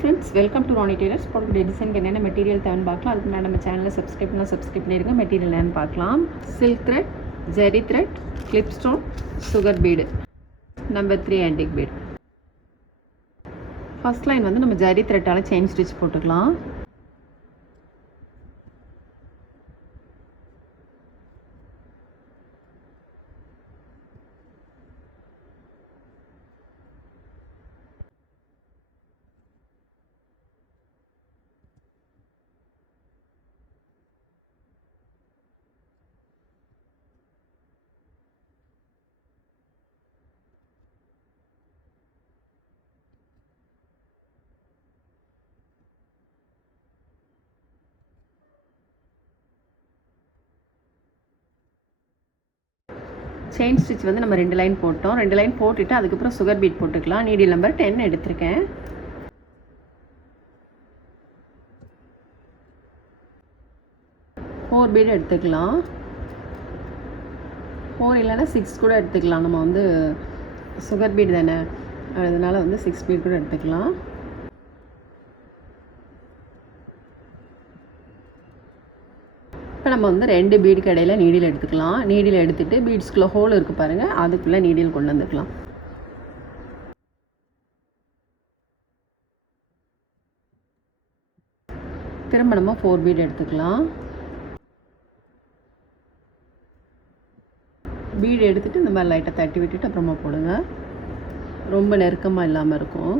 Friends, welcome to Rani Tailors. Product டிசைனுக்கு என்னென்ன material தேவைன்னு பார்க்கலாம். அதுக்கு முன்னாடி நம்ம சேனலை சப்ஸ்கிரைப் பண்ணிடுங்க. மெட்டீரியல் என்னென்னு பார்க்கலாம். Silk thread, zari thread, clip stone, sugar bead, number 3 antique bead. First line வந்து நம்ம ஜெரி த்ரெட்டால் செயின் ஸ்டிச் போட்டுக்கலாம். செயின் ஸ்டிச் வந்து நம்ம 2 லைன் போட்டோம். 2 லைன் போட்டுட்டு அதுக்கப்புறம் சுகர் பீட் போட்டுக்கலாம். நீடில் நம்பர் 10 எடுத்திருக்கேன். ஃபோர் பீடு எடுத்துக்கலாம். 4 இல்லைன்னா 6 கூட எடுத்துக்கலாம். நம்ம வந்து சுகர் பீட் தானே, அதனால் வந்து 6 பீட் கூட எடுத்துக்கலாம். இப்போ நம்ம வந்து 2 பீடுக்கு இடையில நீடில் எடுத்துக்கலாம். நீடில் எடுத்துகிட்டு பீட்ஸ்குள்ளே ஹோல் இருக்குது பாருங்கள், அதுக்குள்ளே நீடில் கொண்டு வந்துக்கலாம். திரும்ப நம்ம 4 பீட் எடுத்துக்கலாம். பீடு எடுத்துகிட்டு இந்த மாதிரி லைட்டாக தட்டி விட்டுட்டு அப்புறமா போடுங்க. ரொம்ப நெருக்கமாக இல்லாமல் இருக்கும்.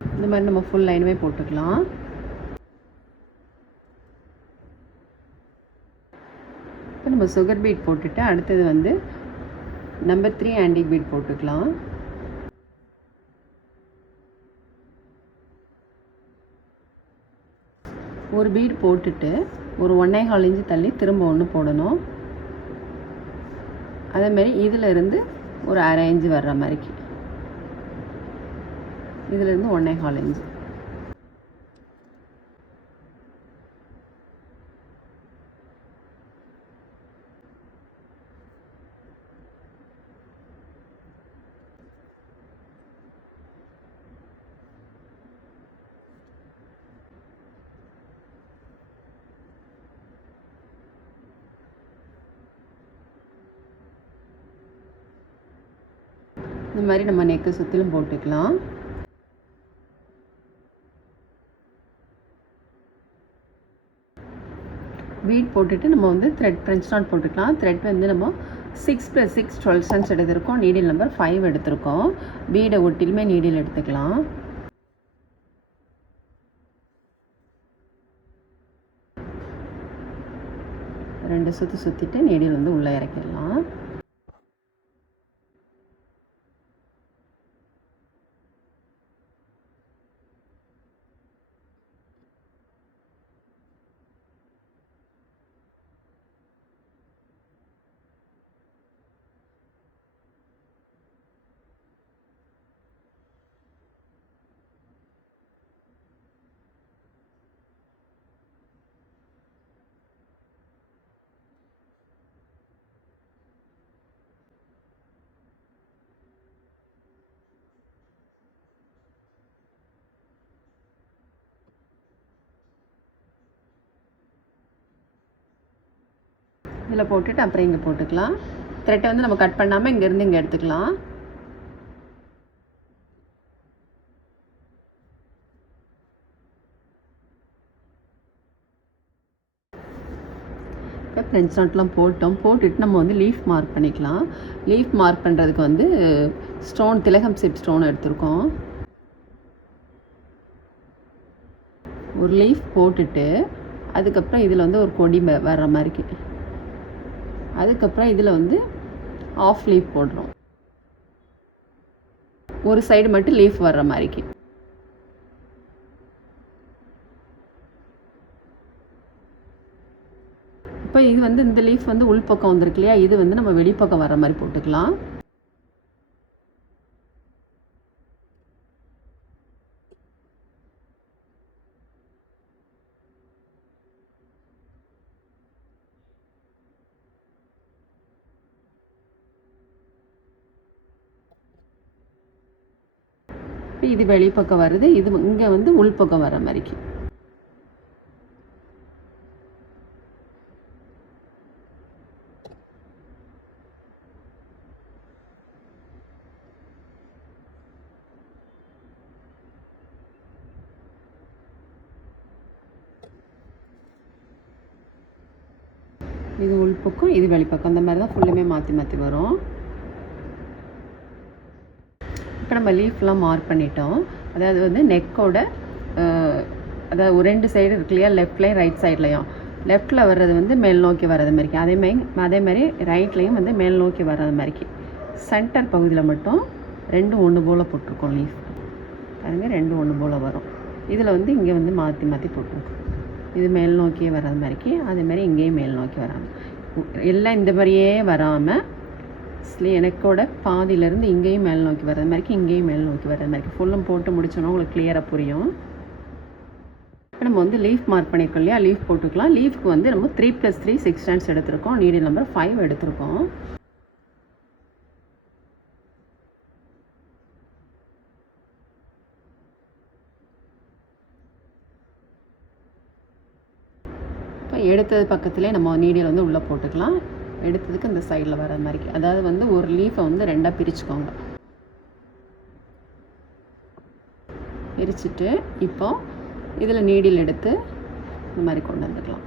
இந்த மாதிரி நம்ம ஃபுல் லைனுமே போட்டுக்கலாம். இப்போ நம்ம சுகர் பீட் போட்டுட்டு அடுத்தது வந்து நம்பர் 3 ஆன்டிக் பீட் போட்டுக்கலாம். ஒரு பீட் போட்டுட்டு ஒரு 1.25 இன்ச்சு தள்ளி திரும்ப ஒன்று போடணும். அதேமாரி இதில் இருந்து ஒரு 1/2 இன்ச்சு வர்ற மாதிரிக்கு, இதிலேருந்து 1.25 இன்ச்சு. இந்த மாதிரி நம்ம நெக்கு சுற்றிலும் போட்டுக்கலாம். பீட் போட்டுட்டு நம்ம வந்து த்ரெட் ஃப்ரெஞ்ச் நாட் போட்டுக்கலாம். த்ரெட் வந்து நம்ம 6 + 6 12 சென்ஸ் எடுத்திருக்கோம். நீடில் நம்பர் 5 எடுத்திருக்கோம். பீடை ஒட்டிலுமே நீடில் எடுத்துக்கலாம். ரெண்டு சுற்றிட்டு நீடில் வந்து உள்ளே இறக்கிடலாம். இதில் போட்டுட்டு அப்புறம் இங்கே போட்டுக்கலாம். த்ரெட்டை வந்து நம்ம கட் பண்ணாமல் இங்கேருந்து இங்கே எடுத்துக்கலாம். ஃப்ரெஞ்ச் நாட்லாம் போட்டோம். போட்டுட்டு நம்ம வந்து லீஃப் மார்க் பண்ணிக்கலாம். லீஃப் மார்க் பண்ணுறதுக்கு வந்து ஸ்டோன் திலகம் ஷேப் ஸ்டோன் எடுத்திருக்கோம். ஒரு லீஃப் போட்டுட்டு அதுக்கப்புறம் இதில் வந்து ஒரு கொடி வர்ற மாதிரிக்கு, அதுக்கப்புறம் இதில் வந்து ஆஃப் லீஃப் போடுறோம். ஒரு சைடு மட்டும் லீஃப் வர்ற மாதிரிக்கு. இப்போ இது வந்து இந்த லீஃப் வந்து உள்பக்கம் வந்திருக்கு இல்லையா, இது வந்து நம்ம வெளிப்பக்கம் வர மாதிரி போட்டுக்கலாம். இது வெளிப்பக்கம் வருது, இது இங்கே வந்து உள்பக்கம் வர மாதிரிக்கு. இது உள்பக்கம், இது வெளிப்பக்கம், அந்த மாதிரி தான் ஃபுல்லுமே மாற்றி மாற்றி வரும். இப்போ நம்ம லீஃப்லாம் மார்க் பண்ணிட்டோம். அதாவது வந்து நெக்கோட அதாவது ஒரு 2 சைடு இருக்கு இல்லையா, லெஃப்ட்லேயும் ரைட் சைட்லேயும். லெஃப்ட்டில் வர்றது வந்து மேல் நோக்கி வர்றது மாதிரிக்கு, அதேமாதிரி ரைட்லேயும் வந்து மேல் நோக்கி வர்றது மாதிரிக்கு. சென்டர் பகுதியில் மட்டும் 2 ஒன்று போல் போட்டிருக்கோம் லீஃப். பாருங்க 2 ஒன்று போல் வரும். இதில் வந்து இங்கே வந்து மாற்றி மாற்றி போட்டிருக்கோம். இது மேல் நோக்கியே வர்றது மாதிரிக்கு, அதேமாதிரி இங்கேயும் மேல் நோக்கி வராமல், எல்லாம் இந்த மாதிரியே வராமல் எனக்கோட பாதியிலேருந்து இங்கேயும் மேல் நோக்கி வர்றது மாதிரிக்கு, இங்கேயும் மேல் நோக்கி வர்றது மாதிரிக்கு ஃபுல்லும் போட்டு முடிச்சோன்னா உங்களுக்கு கிளியராக புரியும். இப்போ நம்ம வந்து லீஃப் மார்க் பண்ணியிருக்கோம் இல்லையா, லீஃப் போட்டுக்கலாம். லீஃப்க்கு வந்து நம்ம 3+3 6 ஸ்டாண்ட்ஸ் எடுத்திருக்கோம். நீடில் நம்பர் 5 எடுத்திருக்கோம். இப்போ எடுத்தது பக்கத்துலேயே நம்ம நீடில் வந்து உள்ளே போட்டுக்கலாம். எடுத்ததுக்கு இந்த சைடில் வர மாதிரிக்கு, அதாவது வந்து ஒரு லீஃபை வந்து 2ஆக பிரிச்சுக்கோங்க. பிரிச்சுட்டு இப்போ இதில் நீடில் எடுத்து இந்த மாதிரி கொண்டு வந்துக்கலாம்.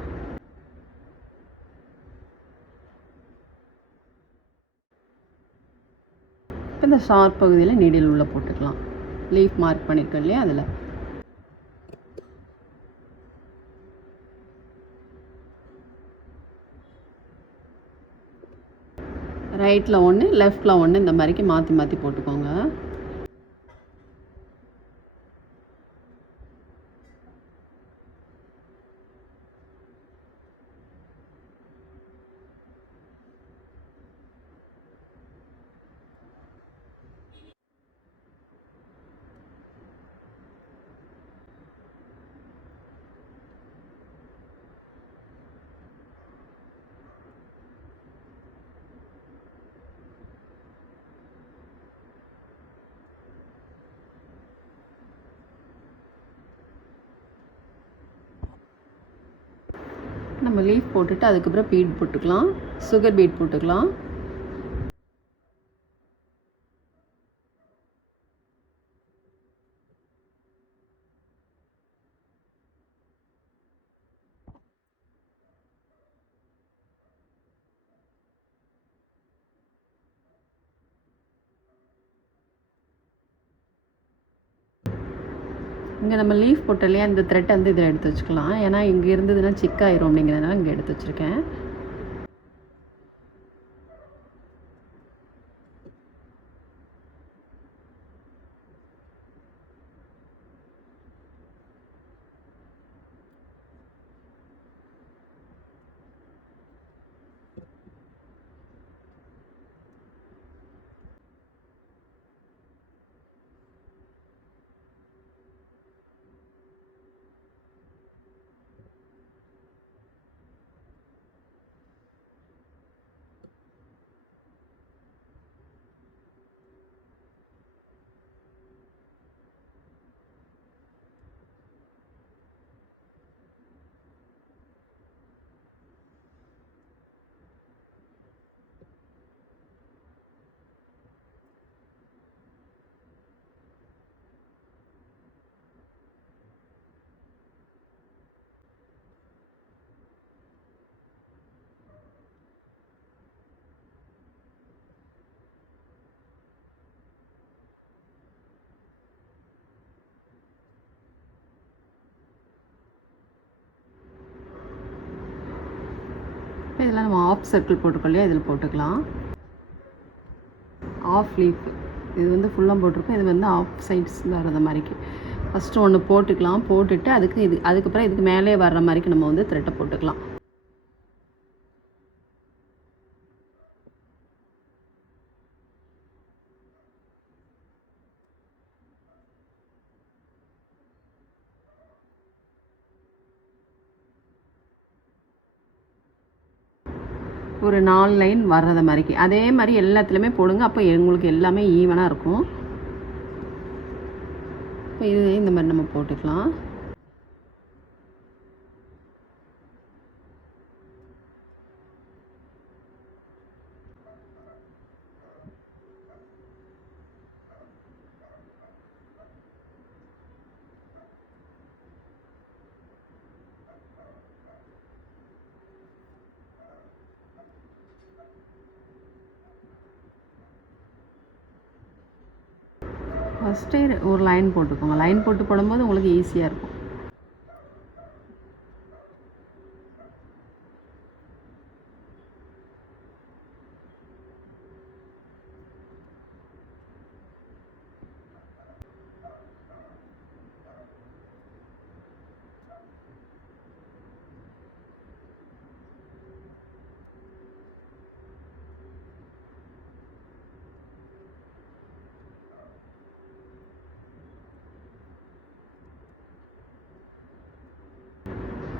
இப்போ இந்த ஷார்ப் பகுதியில் நீடில் உள்ளே போட்டுக்கலாம். லீஃப் மார்க் பண்ணியிருக்கோம் இல்லையா, அதில் ரைட்டில் ஒன்று லெஃப்டில் ஒன்று இந்த மாதிரிக்கு மாற்றி மாற்றி போட்டுக்கோங்க. நம்ம லீஃப் போட்டுட்டு அதுக்கப்புறம் பீட் போட்டுக்கலாம். சுகர் பீட் போட்டுக்கலாம். இங்கே நம்ம லீஃப் போட்டோம் இல்லையா, இந்த த்ரெட் வந்து இதில் எடுத்து வச்சுக்கலாம். ஏன்னா இங்கே இருந்ததுன்னா சிக்காயிரும் அப்படிங்கிறதுனால இங்கே எடுத்து வச்சுருக்கேன். இதில் நம்ம ஆஃப் சர்க்கிள் போட்டிருக்கோம் இல்லையா, இதில் போட்டுக்கலாம். ஆஃப் லீஃப் இது வந்து ஃபுல்லாக போட்டிருக்கோம், இது வந்து ஆஃப் சைட்ஸ் வர்றது மாதிரிக்கு ஃபஸ்ட்டு ஒன்று போட்டுக்கலாம். போட்டுட்டு அதுக்கப்புறம் இதுக்கு மேலே வர்ற மாதிரிக்கு நம்ம வந்து த்ரெட்டை போட்டுக்கலாம். ஒரு 4 லைன் வர்றத மாதிரிக்கு அதே மாதிரி எல்லாத்துலேயுமே போடுங்க. அப்போ உங்களுக்கு எல்லாமே ஈவனாக இருக்கும். இப்போ இது இந்த மாதிரி நம்ம போட்டுக்கலாம். ஃபஸ்ட்டே ஒரு லைன் போட்டுக்கோங்க. லைன் போட்டு போடும்போது உங்களுக்கு ஈஸியாக இருக்கும்.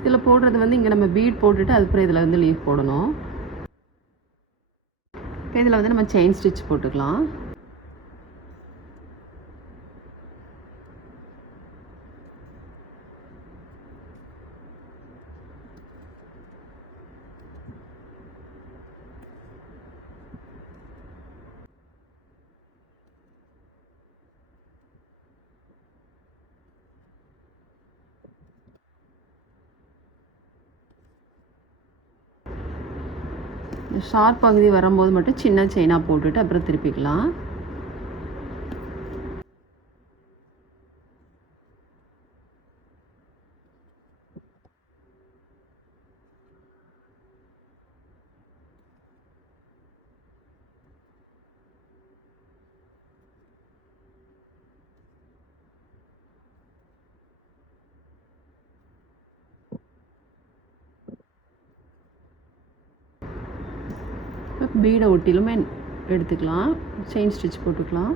இதில் போடுறது வந்து இங்கே நம்ம பீட் போட்டுட்டு அதுக்கப்புறம் இதில் வந்து லீஃப் போடணும். இப்போ இதில் வந்து நம்ம செயின் ஸ்டிச் போட்டுக்கலாம். ஷார்ப் பகுதி வரும்போது மட்டும் சின்ன செயினாக போட்டுட்டு அப்புறம் திருப்பிக்கலாம். பீடை ஒட்டிலுமே எடுத்துக்கலாம். செயின் ஸ்டிச் போட்டுக்கலாம்.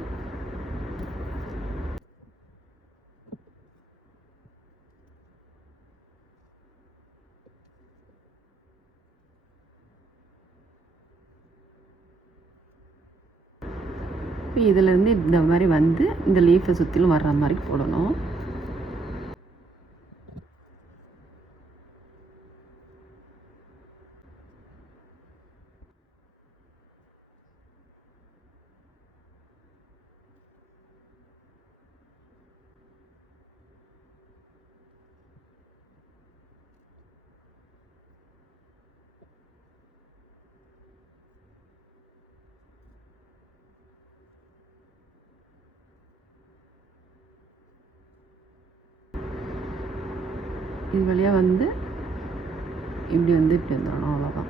இப்போ இதிலேருந்து இந்த மாதிரி வந்து இந்த லீஃபை சுற்றிலும் வர்ற மாதிரி போடணும். இது வழியாக வந்து இப்படி வந்துடணும். அவ்வளோதான்.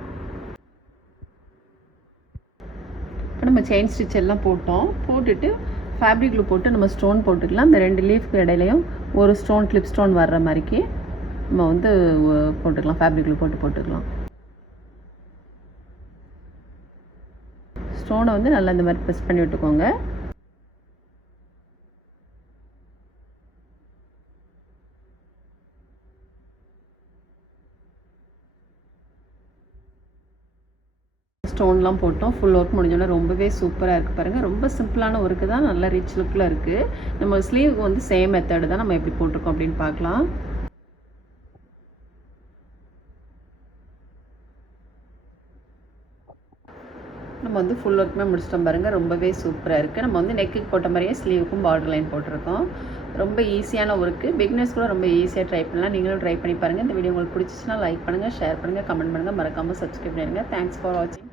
இப்போ நம்ம செயின் ஸ்டிச் எல்லாம் போட்டுட்டு ஃபேப்ரிக் க்ளூ போட்டு நம்ம ஸ்டோன் போட்டுக்கலாம். இந்த 2 லீஃப்க்கு இடையிலையும் ஒரு ஸ்டோன் கிளிப் ஸ்டோன் வர்ற மாதிரிக்கு நம்ம வந்து போட்டுக்கலாம். ஃபேப்ரிக் க்ளூ போட்டுக்கலாம். ஸ்டோனை வந்து நல்லா இந்த மாதிரி ப்ரெஸ் பண்ணி விட்டுக்கோங்க. ஸ்டோன்லாம் போட்டோம். ஃபுல் ஒர்க் முடிஞ்சோன்னா ரொம்பவே சூப்பராக இருக்குது பாருங்கள். ரொம்ப சிம்பிளான ஒர்க்கு தான், நல்ல ரிச் லுக்கில் இருக்குது. நம்ம ஸ்லீவுக்கு வந்து சேம் மெத்தடு தான் நம்ம எப்படி போட்டிருக்கோம் அப்படின்னு பார்க்கலாம். நம்ம வந்து ஃபுல் ஒர்க்குமே முடிச்சிட்டோம் பாருங்கள். ரொம்பவே சூப்பராக இருக்குது. நம்ம வந்து நெக்குக்கு போட்ட மாதிரியே ஸ்லீவுக்கும் பார்டர் லைன் போட்டிருக்கோம். ரொம்ப ஈஸியான ஒர்க்கு, பிகினர்ஸ் கூட ரொம்ப ஈஸியாக ட்ரை பண்ணலாம். நீங்களும் ட்ரை பண்ணி பாருங்கள். இந்த வீடியோ உங்களுக்கு பிடிச்சிச்சுன்னா லைக் பண்ணுங்கள், ஷேர் பண்ணுங்கள், கமெண்ட் பண்ணுங்கள், மறக்காமல் சப்ஸ்கிரைப் பண்ணிடுங்க. தேங்க்ஸ் ஃபார் வாட்சிங்.